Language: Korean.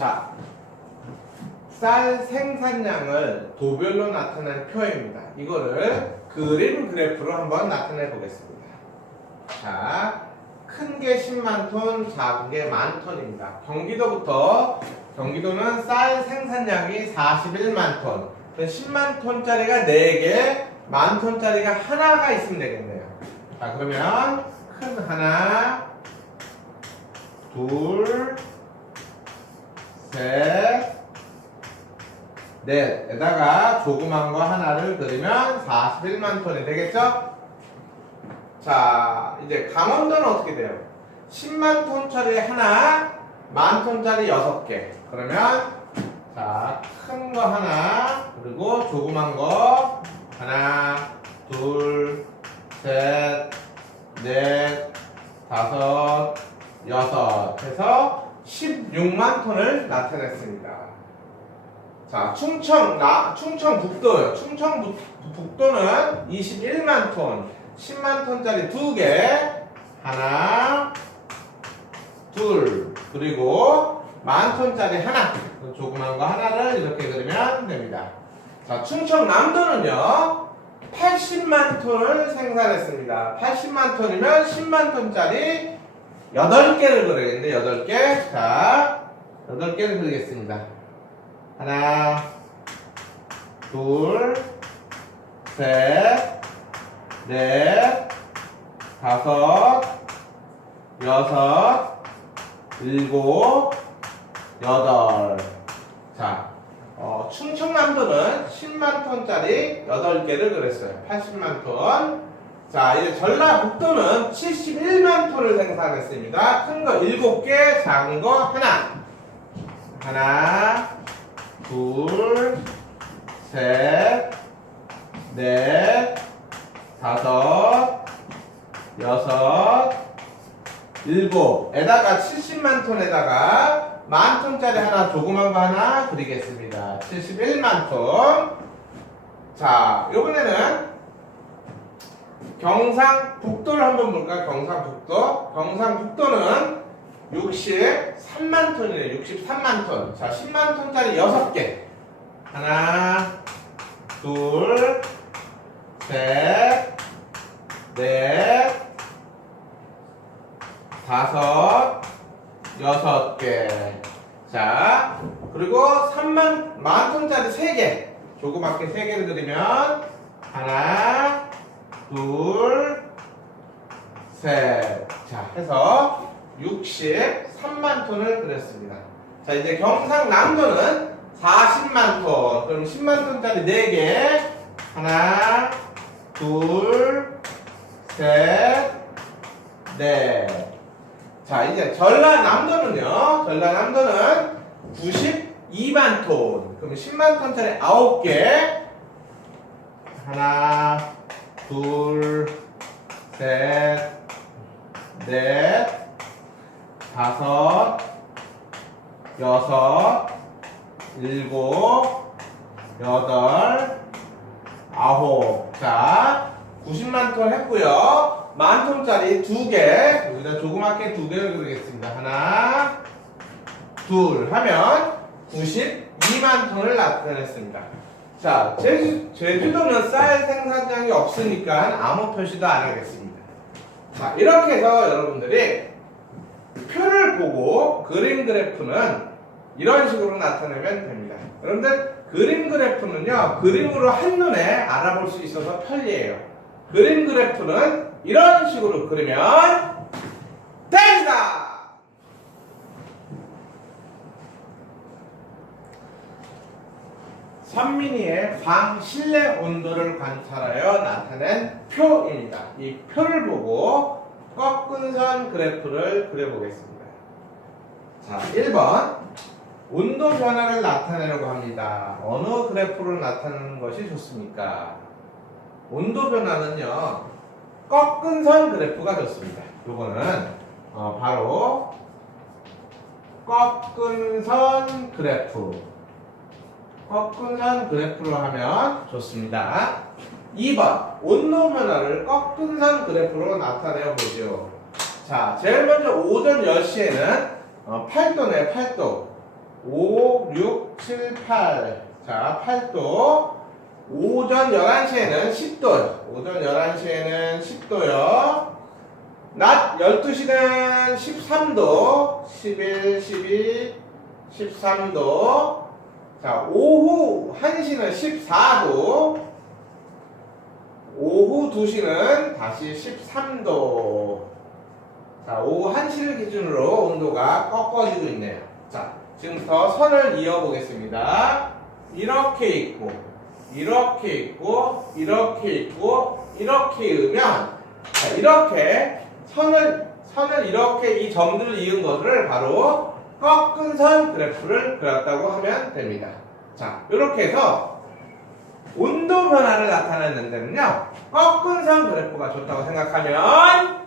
자, 쌀 생산량을 도별로 나타낸 표입니다. 이거를 그림 그래프로 한번 나타내 보겠습니다. 자, 큰 게 10만 톤, 작은 게 만 톤입니다. 경기도부터 경기도는 쌀 생산량이 41만 톤. 10만 톤짜리가 4개, 만 톤짜리가 하나가 있으면 되겠네요. 자, 그러면 큰 하나, 둘, 셋, 넷에다가 조그만 거 하나를 그리면 41만 톤이 되겠죠? 자, 이제 강원도는 어떻게 돼요? 10만 톤짜리 하나, 만 톤짜리 6개. 그러면 자, 큰 거 하나, 그리고 조그만 거 하나, 둘, 셋, 넷, 다섯, 여섯 해서 16만 톤을 나타냈습니다. 자, 충청, 나, 충청북도요. 충청북도는 21만 톤, 10만 톤짜리 두 개, 하나, 둘, 그리고 만 톤짜리 하나, 그 조그만 거 하나를 이렇게 그리면 됩니다. 자, 충청남도는요, 80만 톤을 생산했습니다. 80만 톤이면 10만 톤짜리 8개를 그리겠는데, 8개. 자, 8개를 그리겠습니다. 하나, 둘, 셋, 넷, 다섯, 여섯, 일곱, 여덟. 자, 어, 충청남도는 10만 톤짜리 8개를 그렸어요. 80만 톤. 자, 이제 전라북도는 71만 톤을 생산했습니다. 큰 거 7개, 작은 거 하나. 하나, 둘, 셋, 넷, 다섯, 여섯, 일곱 에다가 70만 톤에다가 만 톤짜리 하나 조그만 거 하나 그리겠습니다. 71만 톤. 자, 이번에는 경상북도를 한번 볼까요? 경상북도. 경상북도는 63만 톤이네요. 63만 톤. 자, 10만 톤짜리 6개. 하나, 둘, 셋, 넷, 다섯, 여섯 개. 자, 그리고 3만, 만 톤짜리 3개. 조그맣게 3개를 그리면, 하나, 둘, 셋. 자, 해서 63만 톤을 그렸습니다. 자, 이제 경상남도는 40만 톤. 그럼 10만 톤짜리 4개. 하나, 둘, 셋, 넷. 자, 이제 전라남도는요. 전라남도는 92만 톤. 그럼 10만 톤짜리 9개. 하나, 둘, 셋, 넷, 다섯, 여섯, 일곱, 여덟, 아홉. 자, 90만 톤 했고요. 만 톤짜리 두 개. 여기다 조그맣게 두 개를 그리겠습니다. 하나, 둘 하면 92만 톤을 나타냈습니다. 자, 제주, 제주도는 쌀 생산량이 없으니까 아무 표시도 안 하겠습니다. 자, 이렇게 해서 여러분들이 표를 보고 그림 그래프는 이런 식으로 나타내면 됩니다. 여러분들 그림 그래프는요 그림으로 한눈에 알아볼 수 있어서 편리해요. 그림 그래프는 이런 식으로 그리면 됩니다. 선민이의 방 실내 온도를 관찰하여 나타낸 표입니다. 이 표를 보고 꺾은 선 그래프를 그려보겠습니다. 자, 1번. 온도 변화를 나타내려고 합니다. 어느 그래프를 나타내는 것이 좋습니까? 온도 변화는요, 꺾은 선 그래프가 좋습니다. 요거는, 어, 바로, 꺾은 선 그래프. 꺾은 선 그래프로 하면 좋습니다. 2번, 온도 변화를 꺾은 선 그래프로 나타내어 보죠. 자, 제일 먼저 오전 10시에는 어, 8도네, 8도. 5, 6, 7, 8. 자, 8도. 오전 11시에는 10도요. 오전 11시에는 10도요. 낮 12시는 13도. 11, 12, 13도. 자, 오후 1시는 14도. 오후 2시는 다시 13도. 자, 오후 1시를 기준으로 온도가 꺾어지고 있네요. 자, 지금부터 선을 이어보겠습니다. 이렇게 있고, 이렇게 있고, 이렇게 있고, 이렇게 이으면, 자, 이렇게 선을, 선을 이렇게 이 점들을 이은 것을 바로 꺾은 선 그래프를 그렸다고 하면 됩니다. 자, 이렇게 해서 온도 변화를 나타내는 데는요, 꺾은 선 그래프가 좋다고 생각하면!